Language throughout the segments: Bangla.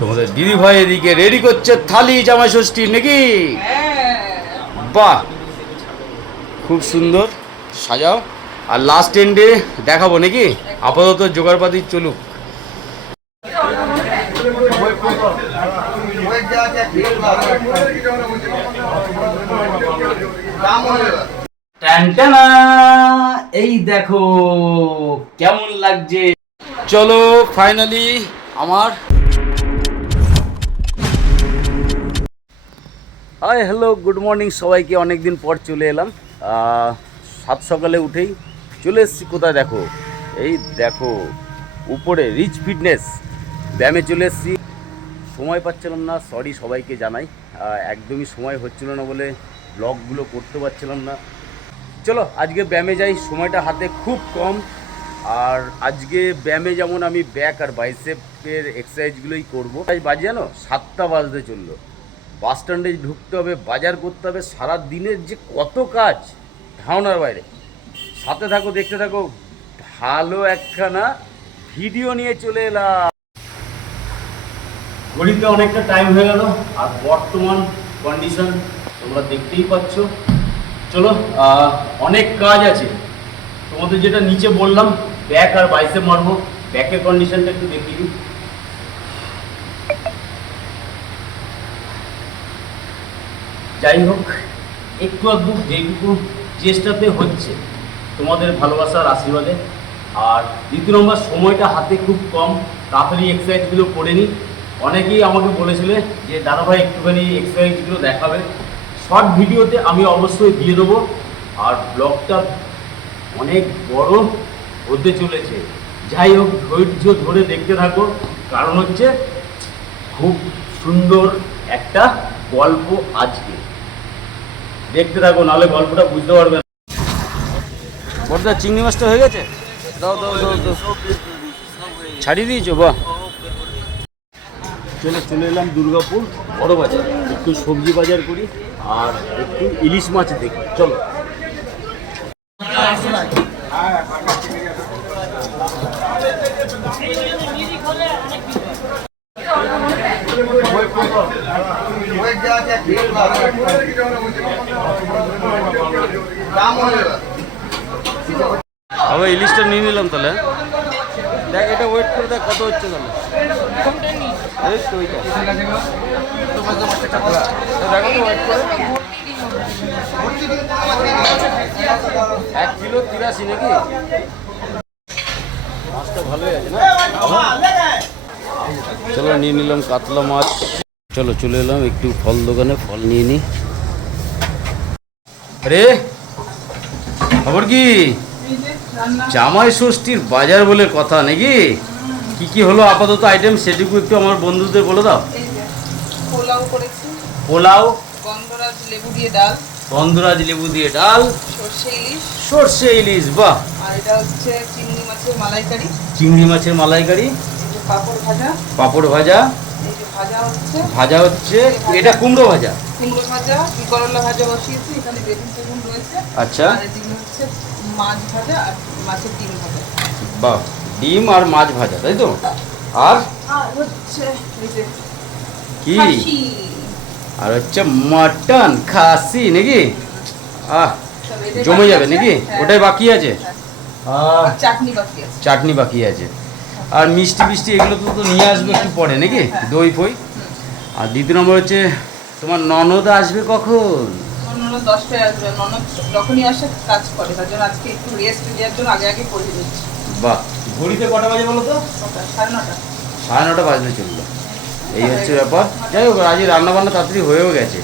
তোমাদের দিদি ভাই এদিকে রেডি করছে থালি জামাই ষষ্ঠী নাকি? বাহ, খুব সুন্দর সাজাও। আর লাস্ট এন্ডে দেখাবো নাকি? আপাতত জোগাড়পাতি চলুক। টানটানা, এই দেখো কেমন লাগছে। চলো ফাইনালি আমার হাই হ্যালো গুড মর্নিং সবাইকে। অনেক দিন পর চলে এলাম। সাত সকালে উঠেই চলে এসেছি কোথায় দেখো, এই দেখো উপরে রিচ ফিটনেস ব্যায়ামে চলে এসেছি। সময় পাচ্ছিলাম না, সরি সবাইকে জানাই। একদমই সময় হচ্ছিল না বলে ব্লগগুলো করতে পারছিলাম না। চলো আজকে ব্যায়ামে যাই, সময়টা হাতে খুব কম। আর আজকে ব্যায়ামে যেমন আমি ব্যাক আর বাইসেপের এক্সারসাইজগুলোই করবো। আজ বাজে জানো 7টা বাজতে চললো। বাস স্ট্যান্ডে ঢুকতে হবে, বাজার করতে হবে, সারা দিনের যে কত কাজ ধারণার বাইরে। সাথে থাকো, দেখতে থাকো, ভালো একখানা ভিডিও নিয়ে চলে এলাম। ঘড়িতে অনেকটা টাইম হয়ে গেল আর বর্তমান কন্ডিশন তোমরা দেখতেই পাচ্ছ। চলো অনেক কাজ আছে। তোমাদের যেটা নিচে বললাম ব্যাক আর বাইসেপ মারবো, ব্যাকের কন্ডিশনটা একটু দেখিয়ে দিই। যাই হোক, একটু আধটু যেটুকু চেষ্টাতে হচ্ছে তোমাদের ভালোবাসার আশীর্বাদে। আর দ্বিতীয় নম্বর, সময়টা হাতে খুব কম, তাড়াতাড়ি এক্সারসাইজগুলো করে নিই। অনেকেই আমাকে বলেছিলে যে দাদা ভাই একটুখানি এক্সারসাইজগুলো দেখাবে। শর্ট ভিডিওতে আমি অবশ্যই দিয়ে দেবো। আর ব্লগটা অনেক বড় হতে চলেছে। যাই হোক, ধৈর্য ধরে দেখতে থাকো, কারণ হচ্ছে খুব সুন্দর একটা গল্প আজকে। দেখতে থাকো, নাহলে গল্পটা বুঝতে পারবে না। বড়দা চিংড়ি মাছটা হয়ে গেছে? দাও দাও দাও দাও, ছাড়িয়ে দিয়েছো? বাহ। চলে এলাম দুর্গাপুর বড় বাজার, একটু সবজি বাজার করি আর একটু ইলিশ মাছ দেখি। চলো। আবার ইলিশটা নিয়ে নিলাম তাহলে। দেখ এটা ওয়েট করে দেখ কত হচ্ছে তাহলে। এই তো ওইটা দেখো তো ওয়েট করে। 1 কিলো 83 নাকি? মাছটা ভালোই আছে না? চলো নিয়ে নিলাম কাতলা মাছ। চলো চলে এলাম একটু ফল দোকানে, ফল নিয়ে নিই। আরে খবর কি? জামাই ষষ্ঠীর বাজার বলে কথা নাকি? কি কি হলো আপাতত আইটেম সেটুকু একটু আমার বন্ধুদের বলে দাও। পোলাও করেছি, পোলাও, গন্ধরাজ লেবু দিয়ে ডাল, গন্ধরাজ লেবু দিয়ে ডাল, সরষে ইলিশ, সর্ষে ইলিশ। বাহ। আর এটা হচ্ছে চিংড়ি মাছের মালাইকারি, চিংড়ি মাছের মালাইকারি, এই যে পাপড় ভাজা, পাঁপড় ভাজা, এই যে ভাজা হচ্ছে, এটা কুমড়ো ভাজা, কুমড়ো ভাজা, করলা ভাজা বসিয়েছি, এখানে বেগুন টেগুন রয়েছে। আচ্ছা। আর এদিকে হচ্ছে মাছ ভাজা আর মাছের ডিম ভাজা। বাহ, ডিম আর মাছ ভাজা, তাই তো? আর হচ্ছে এই যে কি? খাসি। আর হচ্ছে মাটন খাসি নাকি? আহ, তবে এটাই জমে বাকি যাবে আছে। নাকি? হ্যাঁ। ওটাই বাকি আছে। আর চাটনি বাকি আছে। চাটনি বাকি আছে। আর মিষ্টি মিষ্টি এগুলো তো নিয়ে আসবে একটু পরে নাকি? দই ফই। আর দ্বিতীয় নম্বর হচ্ছে তোমার ননদ আসবে কখন? ননদ 10টায় আসবে। ননদ যখনই আসে কাজ করে, তার জন্য আজকে একটু রেস্ট দেওয়ার জন্য আগে আগে করে দিচ্ছি। বাহ। ঘড়িতে কটা বাজে বলো তো? 9:30। 9:30 বাজতে চললো। এই হচ্ছে ব্যাপার। যাই হোক, আজ রান্না বান্না তাড়াতাড়ি হয়েও গেছে।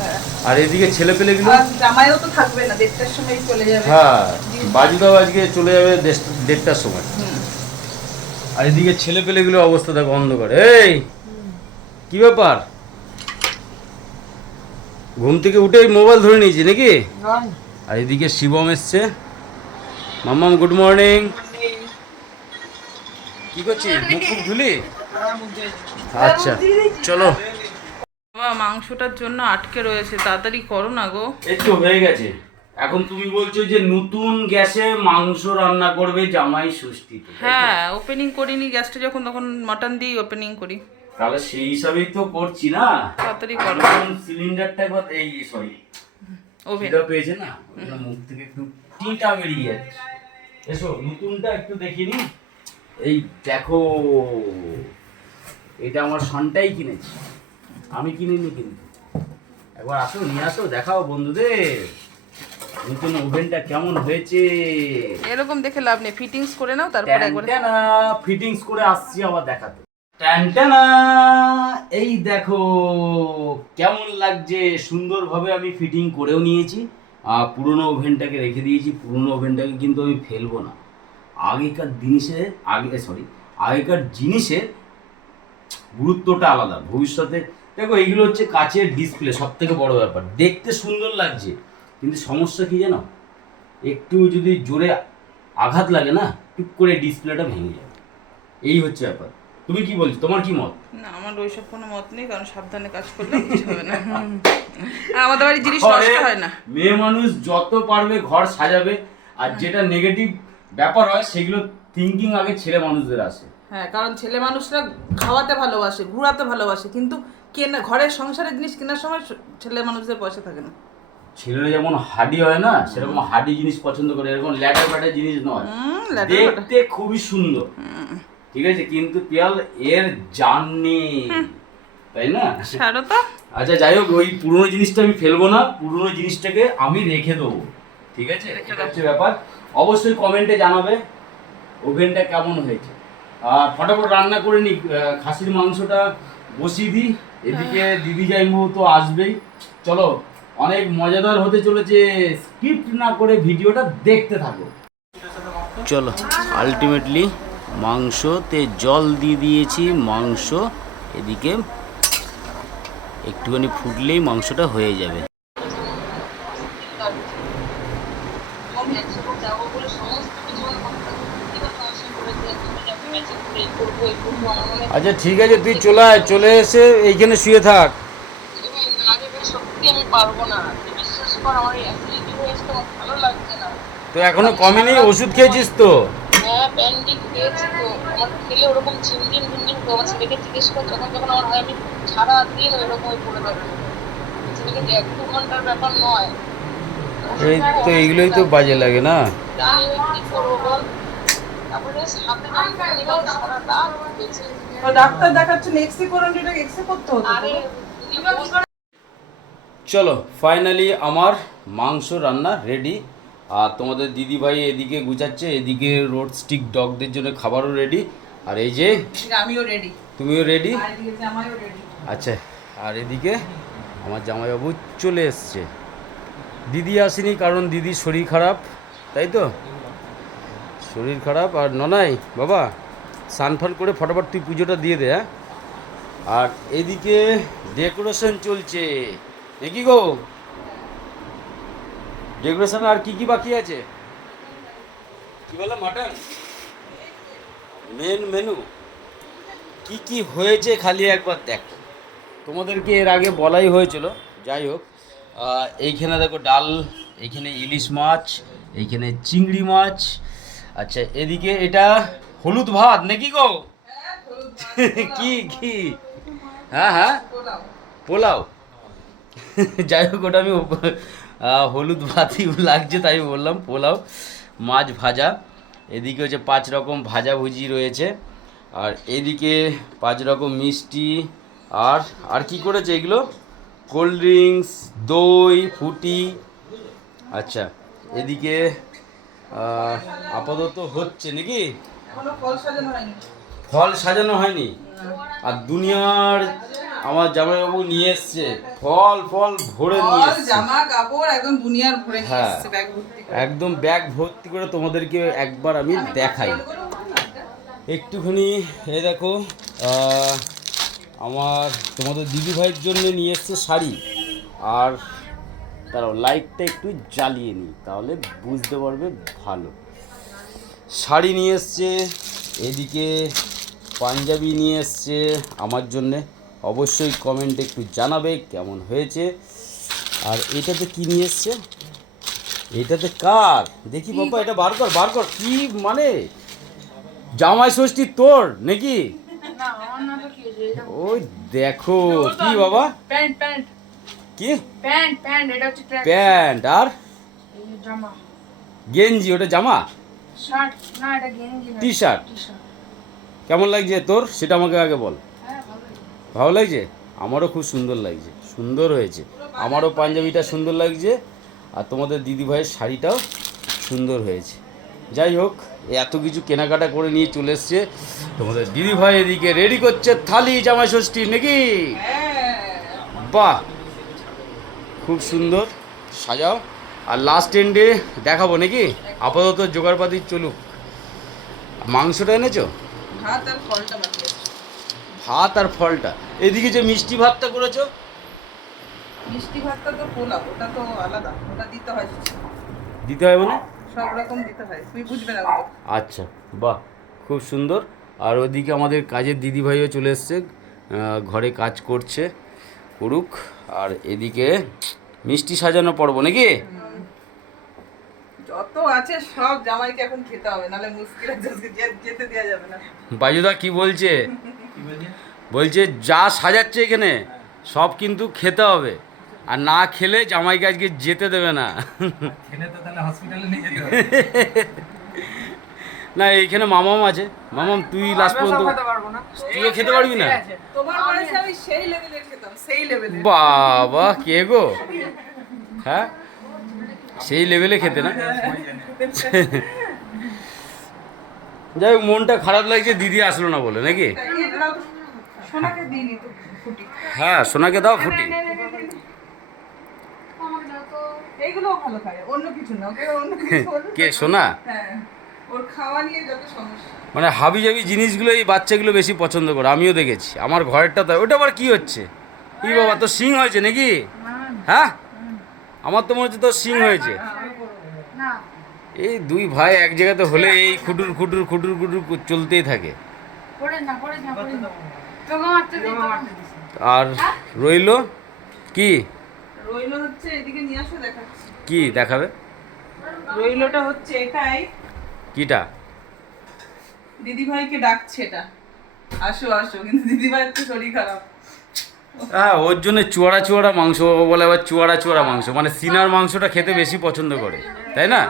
আর এদিকে ছেলে পেলেগুলো জামাইও তো থাকবে না, 1:30টার সময় চলে যাবে। হ্যাঁ, বাজিটাও আজকে চলে যাবে 1:30টার সময়। আর এদিকে ছেলে পেলেগুলো অবস্থা দেখো অন্ধকার। এই কি ব্যাপার? ঘুম থেকে উঠেই মোবাইল ধরে নিয়েছি নাকি? আর এদিকে শিবম এসছে। মাম্মাম গুড মর্নিং। কি করছিস? মুখ খুব ধুলি? আচ্ছা চলো। বাবা মাংসটার জন্য আটকে রয়েছে, তাড়াতাড়ি করো না গো। এই তো হয়ে গেছে। এখন তুমি বলছো যে নতুন গ্যাসে মাংস রান্না করবে জামাই ষষ্ঠীতে। হ্যাঁ, ওপেনিং করিনি গ্যাসটা যখন, তখন মাটন দিয়ে ওপেনিং করি। তাহলে সেই হিসাবেই তো করছি না। তাড়াতাড়ি করো। সিলিন্ডারটা একবার এই সরি ওভেন এটা পেয়েছে না, ওটা মুখ থেকে একটু টিটা বেরিয়ে যাচ্ছে। এসো নতুনটা একটু দেখিনি। এই দেখো, এটা আমার সনটাই কিনেছি, আমি কিনিনি কিন্তু। একবার আসো, নিয়ে আসো, দেখাও বন্ধুদের নতুন ওভেনটা কেমন হয়েছে। এরকম দেখে লাভ নেই, ফিটিংস করে নাও তারপরে একবার। ফিটিংস করে আসছি আবার দেখাতে। টানটানা, এই দেখো কেমন লাগছে, সুন্দরভাবে আমি ফিটিং করেও নিয়েছি। পুরোনো ওভেনটাকে রেখে দিয়েছি। পুরোনো ওভেনটাকে কিন্তু আমি ফেলবো না। আগেকার জিনিসের গুরুত্বটা আলাদা। ভবিষ্যতে দেখো, এইগুলো হচ্ছে কাচের ডিসপ্লে, সব থেকে বড় ব্যাপার। দেখতে সুন্দর লাগছে, কিন্তু সমস্যা কি জানো, একটু যদি জোরে আঘাত লাগে না, টুক করে ডিসপ্লেটা ভেঙে যাবে। এই হচ্ছে ব্যাপার। তুমি কি বলছো, তোমার কি মত? না, আমার ওইসব কোনো মত নেই, কারণ সাবধানে কাজ করলে কিছু হবে না। আর আমাদের বাড়ির জিনিস নষ্ট হয় না। মেয়ে মানুষ যত পারবে ঘর সাজাবে, আর যেটা নেগেটিভ ব্যাপার হয় সেগুলো থিঙ্কিং আগে ছেলে মানুষদের আসে। হ্যাঁ, কারণ ছেলে মানুষরা খাওয়াতে ভালোবাসে, ঘুরাতে ভালোবাসে, কিন্তু কেনা ঘরের সংসারের জিনিস কেনার সময় ছেলে মানুষদের পয়সা থাকে না। ছেলেরা যেমন হাডি হয় না, সেরকম হাডি জিনিস পছন্দ করে, এরকম ল্যাটার প্যাটার জিনিস নয়। দেখতে খুবই সুন্দর, ঠিক আছে, কিন্তু পিয়াল এর জান নেই, তাই না? ছাড়ো তো। আচ্ছা যাই হোক, ওই পুরোনো জিনিসটা আমি ফেলবো না, পুরোনো জিনিসটাকে আমি রেখে দেবো, ঠিক আছে? এটা হচ্ছে ব্যাপার। অবশ্যই কমেন্টে জানাবে ওভেনটা কেমন হয়েছে। আর ফটাফট রান্না করে নি, খাসির মাংসটা বসিয়ে দিই। এদিকে দিদি জাইমু তো আসবেই। চলো, অনেক মজাদার হতে চলেছে, স্কিপ্ট না করে ভিডিওটা দেখতে থাকো। চলো, আলটিমেটলি মাংসতে জল দিয়ে দিয়েছি। মাংস এদিকে একটুখানি ফুটলেই মাংসটা হয়ে যাবে। আচ্ছা ঠিক আছে, তুই চলে এসে এইখানে শুয়ে থাক। আমি পারবো না, বিশ্বাস কর, আমার অ্যাসিডিটি হয়েছে, আমার ভালো লাগছে না। তো এখনো কমেনি? ওষুধ খেয়েছিস তো? হ্যাঁ, প্যান্ডিক খেয়েছি তো। আমার খেলে ওরকম ঝিমঝিম তো আমার ছেলেকে জিজ্ঞেস কর, যখন যখন আমার হয় আমি সারাদিন ওইরকমই পড়ে থাকি। ছেলেকে 1-2 ঘন্টার ব্যাপার নয়। এই তো এইগুলোই তো বাজে লাগে না। জানি কি করবো বল। তারপরে সাথে সারা রাত হয়েছে। ডাক্তার দেখাচ্ছেন, এক্সরে করুন, এটা এক্সরে করতে হতো। আরে চলো, ফাইনালি আমার মাংস রান্না রেডি। আর তোমাদের দিদি ভাই এদিকে গুছাচ্ছে, এদিকে রোড স্টিক ডগদের জন্য খাবারও রেডি। আর এই যে আমিও রেডি, তুমিও রেডি। আর এদিকে জামাইও রেডি। আচ্ছা, আর এদিকে আমার জামাইবাবু চলে এসছে। দিদি আসেনি কারণ দিদির শরীর খারাপ, তাই তো? শরীর খারাপ। আর ননাই বাবা, স্নান করে ফটাফট তুই পুজোটা দিয়ে দে। হ্যাঁ, আর এদিকে ডেকোরেশন চলছে, কি গো? ডেকোরেশন আর কি কি বাকি আছে? কি বলে, মাটন মেনু কি কি হয়েছে খালি একবার দেখো। তোমাদেরকে এর আগে বলাই হয়েছিল। যাই হোক, এইখানে দেখো ডাল, এইখানে ইলিশ মাছ, এইখানে চিংড়ি মাছ। আচ্ছা, এদিকে এটা হলুদ ভাত নাকি গো? কি কি হ্যাঁ পোলাও। যাই হোক, ওটা আমি হলুদ ভাতই লাগছে তাই বললাম পোলাও। মাছ ভাজা, এদিকে হচ্ছে 5 রকম ভাজা ভুজি রয়েছে। আর এদিকে 5 রকম মিষ্টি। আর কি করেছে এগুলো? কোল্ড ড্রিঙ্কস, দই, ফুটি। আচ্ছা, এদিকে আপাতত হচ্ছে নাকি? ফল সাজানো হয়নি। আর দুনিয়ার আমার জামাইবাবু নিয়ে এসছে ফল ভরে নিয়ে এসছে, জামা কাপড় একদম দুনিয়ার ভরে নিয়ে এসছে, ব্যাগ ভর্তি করে। একদম ব্যাগ ভর্তি করে। তোমাদেরকে একবার আমি দেখাই একটুখানি। এই দেখো, আমার তোমাদের দিদি ভাইয়ের জন্য নিয়ে এসছে শাড়ি। আর তারাও লাইটটা একটু জ্বালিয়ে নিই, তাহলে বুঝতে পারবে ভালো। শাড়ি নিয়ে এসছে, এদিকে পাঞ্জাবি নিয়ে এসছে আমার জন্যে। অবশ্যই কমেন্টে একটু জানাবে কেমন হয়েছে। আর এটাতে কি নিয়ে এসছে? এটাতে কার দেখি বাবা, এটা বার কর। কি মানে জামাই ষষ্ঠী তোর নাকি? না, আমার না তো কি ওই দেখো কি বাবা, প্যান্ট প্যান্ট কি প্যান্ট প্যান্ট এটা হচ্ছে ট্র্যাক প্যান্ট আর জামা গেঞ্জি, ওটা জামা শার্ট না এটা গেঞ্জি না টি-শার্ট। টি-শার্ট কেমন লাগছে তোর সেটা আমাকে আগে বল। হ্যাঁ ভালোই ভালো লাগছে? আমারও খুব সুন্দর লাগছে, সুন্দর হয়েছে। আমারও পাঞ্জাবিটা সুন্দর লাগছে, আর তোমাদের দিদি ভাইয়ের শাড়িটাও সুন্দর হয়েছে। যাই হোক, এত কিছু কেনাকাটা করে নিয়ে চলে এসছে তোমাদের দিদি ভাই, এদিকে রেডি করছে থালি জামাই ষষ্ঠী নাকি? বাহ, খুব সুন্দর সাজাও। আর লাস্ট এন্ডে দেখাবো নাকি? আপাতত জোগাড়পাতি চলুক। মাংসটা এনেছো? ভাত আর ফলটা বাকি আছে। ভাত আর ফলটা, এদিকে যে মিষ্টি ভাতটা করেছো? মিষ্টি ভাতটা তো পোলাও, ওটা তো আলাদা, ওটা দিতে হয়, দিতে হয় মানে? সব রকম দিতে হয়, তুই বুঝবে না ওগুলো। আচ্ছা, বাহ, খুব সুন্দর। আর ওদিকে আমাদের কাজের দিদিভাইও চলে এসছে, ঘরে কাজ করছে, করুক। আর এদিকে মিষ্টি সাজানো পর্ব নাকি? যত আছে সব জামাইকে এখন খেতে হবে, নাহলে মুশকিল আছে, যেতে দেওয়া যাবে না। বাইজুদা কি বলছে? বলছে যা সাজাচ্ছে এখানে সব কিন্তু খেতে হবে, আর না খেলে জামাইকে আজকে যেতে দেবে না। খেলে তো তাহলে হসপিটালে নিয়ে যেতে হবে। না, এইখানে মামাম আছে। মামাম তুই লাস্ট পর্যন্ত পারবো না তুইও খেতে পারবি না? তোমার বয়সে আমি সেই লেভেলের খেতাম, সেই লেভেলের। বাবা, কে গো? হ্যাঁ, সেই লেভেলে খেতে না? যাই হোক, মনটা খারাপ লাগছে দিদি আসলো না বলে নাকি? সোনাকে দিইনি তো ফুটি, হ্যাঁ, সোনাকে দাও ফুটি। এইগুলো ভালো খায়, অন্য কিছু না, ওকে অন্য কিছু কে সোনা? হ্যাঁ, ওর খাওয়া নিয়ে যত সমস্যা। মানে হাবি জাবি জিনিসগুলো এই বাচ্চাগুলো বেশি পছন্দ করে, আমিও দেখেছি। আমার ঘরেরটা তো, ওটা আবার কি হচ্ছে? কি বাবা, তোর সিং হয়েছে নাকি? হ্যাঁ, আমার তো মনে হচ্ছে তোর সিং হয়েছে। না এই দুই ভাই এক জায়গাতে হলে এই খুটুর খুটুর খুটুর খুটুর চলতেই থাকে। পড়ে না তোকে মারতে দিই আর রইলো কি? রইলো হচ্ছে এদিকে নিয়ে আসো, দেখাচ্ছি। কি দেখাবে? রইলোটা হচ্ছে এটাই, কিটা? দিদিভাইকে ডাকছে এটা, আসো আসো, কিন্তু দিদিভাইয়ের তো শরীর খারাপ। হ্যাঁ, ওর জন্য চুয়াড়া চুয়াড়া মাংস, ও বলে আবার চুয়াড়া চুয়াড়া মাংস, মানে সিনার মাংসটা খেতে বেশি পছন্দ করে, তাই না?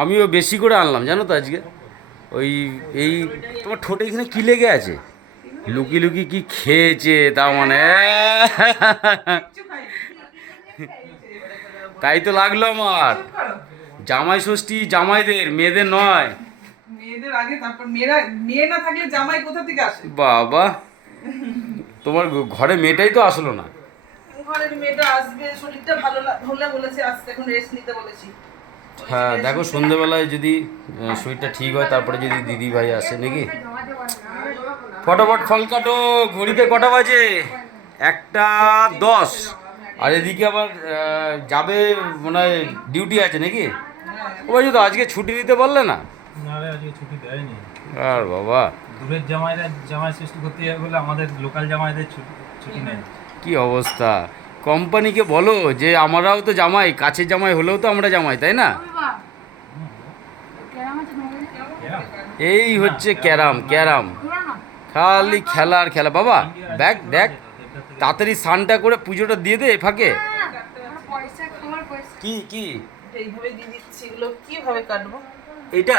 আমিও বেশি করে আনলাম জানো তো আজকে। ওই এই তোমার ঠোঁটে এখানে কি লেগে আছে? লুকি লুকি কি খেয়েছে তার মানে? তাই তো লাগলো আমার। জামাই ষষ্ঠী জামাইদের, মেয়েদের নয়। মেয়েদের আগে, তারপর মেয়ে না থাকলে জামাই কোথা থেকে আসে? বাবা, তোমার ঘরে মেয়েটাই তো আসলো না। ঘরের মেয়েটা আসবে, শরীরটা ভালো হলে বলেছে আসতে, এখন রেস্ট নিতে বলেছি। হ্যাঁ, দেখো সন্ধ্যেবেলায় যদি শরীরটা ঠিক হয়, তারপরে যদি দিদি ভাই আসে নাকি? ফটাফট ফল কাটো, ঘড়িতে কটা বাজে? 1:10। আর এদিকে আবার যাবে মনে হয়, ডিউটি আছে নাকি? ও ভাই, তো আজকে ছুটি দিতে পারলে না? না রে, আজকে ছুটি দেয়নি। আর বাবা, দূরের জামাইরা জামাই সৃষ্টি করতে যাবে বলে আমাদের লোকাল জামাইদের ছুটি নেই। কি অবস্থা! কোম্পানিকে বলো যে আমরাও তো জামাই, কাছের জামাই হলেও তো আমরা জামাই, তাই না? এই হচ্ছে ক্যারাম, ক্যারাম খালি খেলা আর খেলা। বাবা দেখ দেখ, তাড়াতাড়ি স্নানটা করে পুজোটা দিয়ে দে ফাঁকে। কি কি এইভাবে দিয়ে দিচ্ছি, এগুলো কিভাবে কাটবো? এটা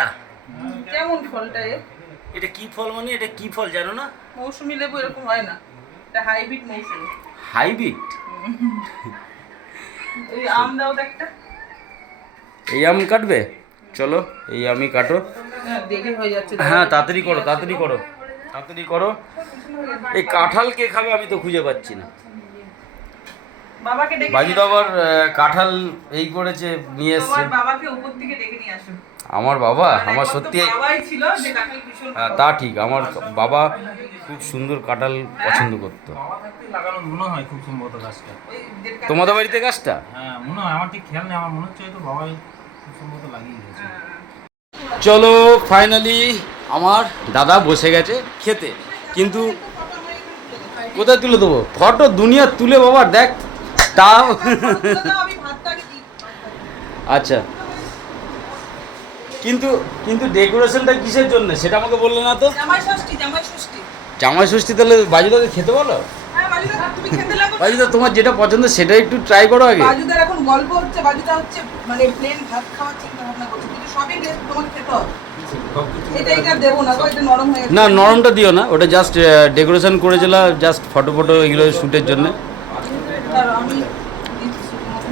কেমন ফলটা? এটা কি ফল মানে? এটা কি ফল জানো না? মৌসুমী লেবু এরকম হয় না, এটা হাইব্রিড মৌসুমী। হাইব্রিড? এই আম দাও তো একটা। এই আম কাটবে? চলো, এই আমই কাটো। হ্যাঁ, দেরি হয়ে যাচ্ছে। হ্যাঁ, তাড়াতাড়ি করো, তাড়াতাড়ি করো, তাড়াতাড়ি করো। এই কাঁঠাল কে খাবে আমি তো খুঁজে পাচ্ছি না। বাবাকে ডেকে বাজু তো আবার কাঁঠাল এই করেছে, নিয়ে এসছে। তোমার বাবাকে উপর থেকে ডেকে নিয়ে আসো। আমার বাবা, আমার সত্যি বাবাই ছিল যে কাঁঠাল ভীষণ হ্যাঁ, তা ঠিক, আমার বাবা খুব সুন্দর কাঁঠাল পছন্দ করতো। বাবা থাকতে লাগানো মনে হয় খুব সম্ভবত গাছটা। ওই যেটা তোমাদের বাড়িতে গাছটা? হ্যাঁ মনে হয়, আমার ঠিক খেয়াল নেই, আমার মনে হচ্ছে হয়তো বাবাই খুব সম্ভবত লাগিয়ে গেছে। চলো, ফাইনালি আমার দাদা বসে গেছে খেতে, কিন্তু কোথায় তুলে দেবো ফটো? দুনিয়া তুলে বাবা দেখ তাও। আমি ভাতটা আগে দিই। আচ্ছা, কিন্তু কিন্তু ডেকোরেশনটা কিসের জন্য সেটা আমাকে বললে না তো? জামাই ষষ্ঠী, জামাই ষষ্ঠী। জামাই ষষ্ঠী তাহলে বাজুদাকে খেতে বলো। হ্যাঁ বাজুদা তুমি খেতে লাগো। বাজুদা তোমার যেটা পছন্দ সেটা একটু ট্রাই করো আগে। বাজুদার এখন গল্প হচ্ছে, বাজুদা হচ্ছে মানে প্লেন ভাত খাওয়ার চিন্তা ভাবনা করছে, কিন্তু সবই তোমাকে খেতে হবে। এটা দেবো না গো, এটা নরম হয়ে গেছে। না নরমটা দিও না, ওটা জাস্ট ডেকোরেশন করেছিল, জাস্ট ফটো ফটো এগুলো শ্যুটের জন্য। দাঁড়াও, আমি দিচ্ছি তোমাকে।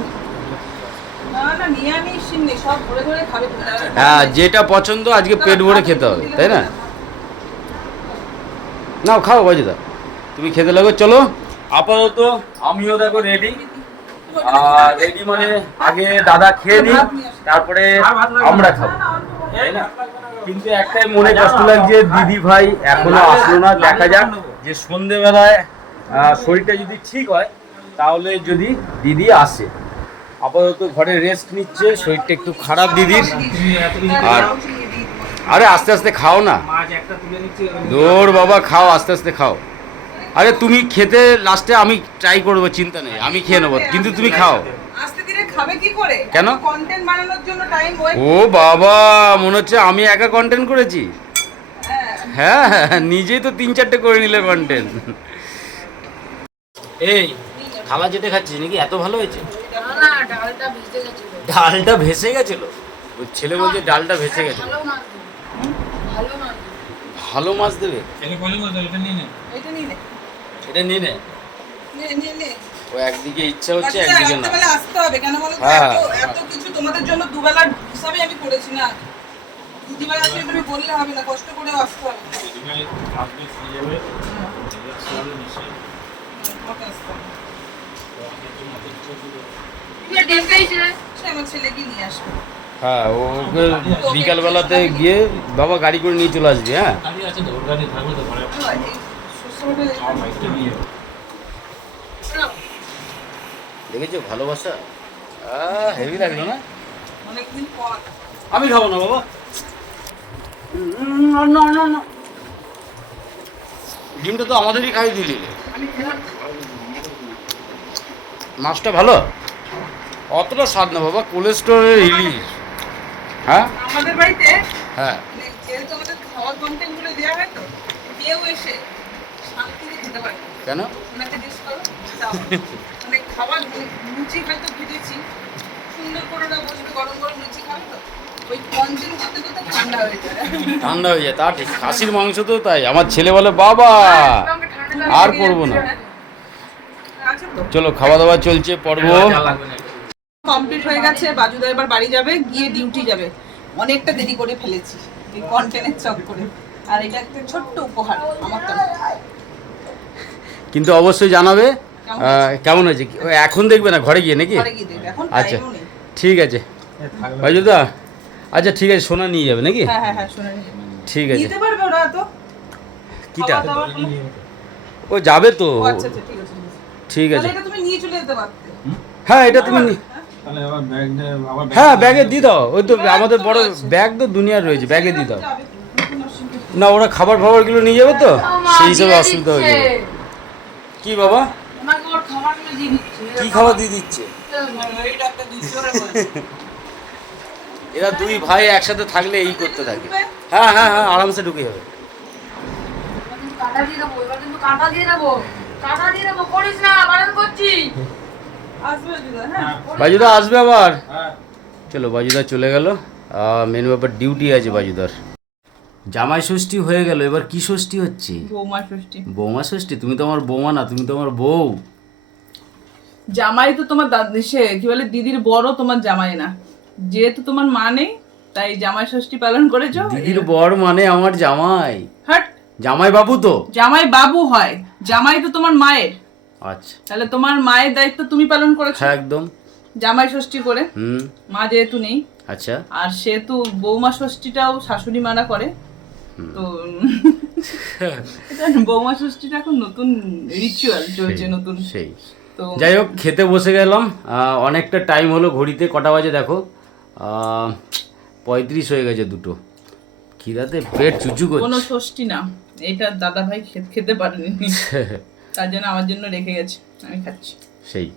না না নিরামিষ নেই, সব ধরে ধরে খাবে তুমি। হ্যাঁ যেটা পছন্দ আজকে পেট ভরে খেতে হবে, তাই না? নাও খাও বাজুদা, তুমি খেতে লাগো। চলো আপাতত আমিও দেখো রেডি। আর রেডি মানে আগে দাদা খেয়ে নিই, তারপরে আমরা খাবো, তাই না? কিন্তু একটাই মনে কষ্ট লাগছে, দিদি ভাই এখনো আসলো না। দেখা যাক যে সন্ধেবেলায় শরীরটা যদি ঠিক হয় তাহলে যদি দিদি আসে। আপাতত ঘরে রেস্ট নিচ্ছে, শরীরটা একটু খারাপ দিদির। আর আরে আস্তে আস্তে খাও না, মাছ একটা তুলে নিচ্ছি। দৌড় বাবা, খাও আস্তে আস্তে খাও। আরে তুমি খেতে লাস্টে আমি ট্রাই করবো, চিন্তা নেই, আমি খেয়ে নেবো, কিন্তু তুমি খাও। আস্তে ধীরে খাবে কি করে? কেন? কন্টেন্ট বানানোর জন্য টাইম ওয়েট। ও বাবা, মনে হচ্ছে আমি একা কন্টেন্ট করেছি। হ্যাঁ নিজেই তো 3-4টে করে নিলে কন্টেন্ট। এই খাবার যেটা খাচ্ছিস নাকি এত ভালো হয়েছে? না ডালটা ভিজে গেছিল। ডালটা ভেসে গেছিল? ওই ছেলে বলছে ডালটা ভেসে গেছে। ভালো মাছ দেবে। ভালো মাছ দেবে। ভালো মাছ দেবে? এটা বলি মা, এটা নিয়ে নে। এটা নিয়ে নে। এটা নিয়ে নে। নে নে। ও একদিকে ইচ্ছা হচ্ছে, আচ্ছা, একদিকে না। রাত্রেবেলা আসতে হবে কেন বলো তো? হ্যাঁ। এত কিছু তোমাদের জন্য দুবেলার হিসাবে আমি করেছি না। দিদিভাই আসলে তুমি বললে হবে না, কষ্ট করে আসতে হবে। তোমাকে আসতে হবে। তুই ডিম খাইছিস? সে আমার ছেলেকে নিয়ে আসবে। হ্যাঁ ওকে বিকালবেলাতে গিয়ে বাবা গাড়ি করে নিয়ে চলে আসবি। হ্যাঁ গাড়ি আছে তো, ওর গাড়ি থাকবে তো ঘরে। এই শস্যটা আমার বাইকটা নিয়ে যাবো। দেখেছো ভালোবাসা, হেভি লাগলো না? অনেকদিন পর। আমি খাবো না বাবা। ডিমটা তো আমাদেরই খাই দিলি। মাছটা ভালো, অতটা স্বাদ না বাবা, কোলেস্টোরের ইলিশ। হ্যাঁ আমাদের বাড়িতে হ্যাঁ মানে যেহেতু আমাদের খাওয়ার কন্টেন্ট গুলো দেওয়া হয় তো কেউ এসে শান্তিতে খেতে পারে না। কেন? ওনাকে জিজ্ঞেস করো তাও। মানে খাবার মানে লুচি হয়তো ভেজেছি, সুন্দর করে ওরা বসবে গরম গরম লুচি খাবে তো ওই কন্টেন্ট করতে করতে ঠান্ডা হয়ে যায়। ঠান্ডা হয়ে যায়, তা ঠিক। খাসির মাংস তো তাই, আমার ছেলে বলে বাবা আর করবো না। আছে তো চলো খাওয়া দাওয়া চলছে পর্ব। যা লাগবে না। কমপ্লিট হয়ে গেছে, বাজুদা এবার বাড়ি যাবে, গিয়ে ডিউটি যাবে। অনেকটা দেরি করে ফেলেছি এই কন্টেন্টের চক্করে, আর এটা একটা ছোট্ট উপহার আমার তরফ। কিন্তু অবশ্যই জানাবে কেমন হয়েছে। ও এখন দেখবে না, ঘরে গিয়ে নাকি? ঘরে গিয়ে দেখবে, এখন আচ্ছা টাইমও নেই। ঠিক আছে বাজুদা। আচ্ছা ঠিক আছে, সোনা নিয়ে যাবে নাকি? হ্যাঁ হ্যাঁ হ্যাঁ শুনে নিই। ঠিক আছে। নিতে পারবে ওরা তো কিটা? খাওয়া দাওয়া কোনো? ও যাবে তো। ও আচ্ছা আচ্ছা ঠিক আছে ঠিক আছে। ঠিক আছে। তাহলে এটা তুমি নিয়ে চলে যেতে পারতে। হ্যাঁ এটা তুমি তাহলে আবার ব্যাগ নে, আবার হ্যাঁ ব্যাগে দিয়ে দাও। ওই তো আমাদের বড় ব্যাগ তো দুনিয়ার রয়েছে, ব্যাগে দিয়ে দাও। যাবে, কোনো অসুবিধা নেই। না ওরা খাবার ফাবারগুলো নিয়ে যাবে তো, সেই হিসাবে অসুবিধা হয়ে যাবে। কি বাবা, আমাকে ওর খাবারগুলো দিয়ে দিচ্ছে। কি খাবার দিয়ে দিচ্ছে? এই ডাক্তার দিচ্ছে ওরা বলে। এরা দুই ভাই একসাথে থাকলে এই করতে থাকে। হ্যাঁ হ্যাঁ হ্যাঁ আরামসে ঢুকে যাবে। কাটা দিয়ে দেবো, এবার কিন্তু কাটা দিয়ে দেবো। কাটা দিয়ে দেবো, করিস না, বারণ করছি। আসবে দিদা, হ্যাঁ বাজুদা আসবে আবার। হ্যাঁ। চলো বাজুদা চলে গেল। মেন ব্যাপার ডিউটি আছে বাজুদার। জামাই ষষ্ঠী হয়ে গেল, এবার কি ষষ্ঠী হচ্ছে? বৌমা ষষ্ঠী। বৌমা ষষ্ঠী? তুমি তো আমার বৌমা না, তুমি তো আমার বউ। জামাই তো তোমার সে কি বলে দিদির বড়, তোমার জামাই না। যেহেতু তোমার মা নেই তাই জামাই ষষ্ঠী পালন করেছো। দিদির বর মানে আমার জামাই, হাট, জামাই বাবু তো। জামাই বাবু হয়, জামাই তো তোমার মায়ের। আচ্ছা তাহলে তোমার মায়ের দায়িত্ব তুমি পালন করেছো হ্যাঁ একদম। জামাই ষষ্ঠী করে। হুম মা যেহেতু নেই, আচ্ছা আর সেহেতু বৌমা ষষ্ঠীটাও শাশুড়ি মারা করে। তো এটা বৌমা ষষ্ঠীটা এখন নতুন রিচুয়াল চলছে, নতুন। সেই তো যাই হোক খেতে বসে গেলাম। অনেকটা টাইম হলো, ঘড়িতে কটা বাজে দেখো, 35 হয়ে গেছে দুটো। খিদাতে পেট চুচু কোনো করছে। ষষ্ঠী না, এটা দাদা ভাই খেতে পারেনি, তার জন্য আমার জন্য রেখে গেছে, আমি খাচ্ছি। সেই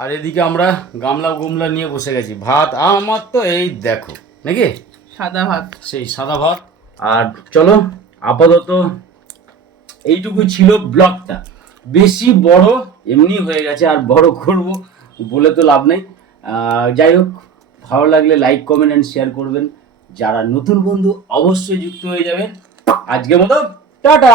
আর এদিকে আমরা গামলা গুমলা নিয়ে বসে গেছি। ভাত আমার তো এই দেখো নাকি, সাদা ভাত। সেই সাদা ভাত। আর চলো আপাতত এইটুকু ছিল ব্লগটা, বেশি বড় এমনি হয়ে গেছে, আর বড় করব বলে তো লাভ নেই। যাই হোক, ভালো লাগলে লাইক কমেন্ট অ্যান্ড শেয়ার করবেন, যারা নতুন বন্ধু অবশ্যই যুক্ত হয়ে যাবেন। আজকের মতো টাটা।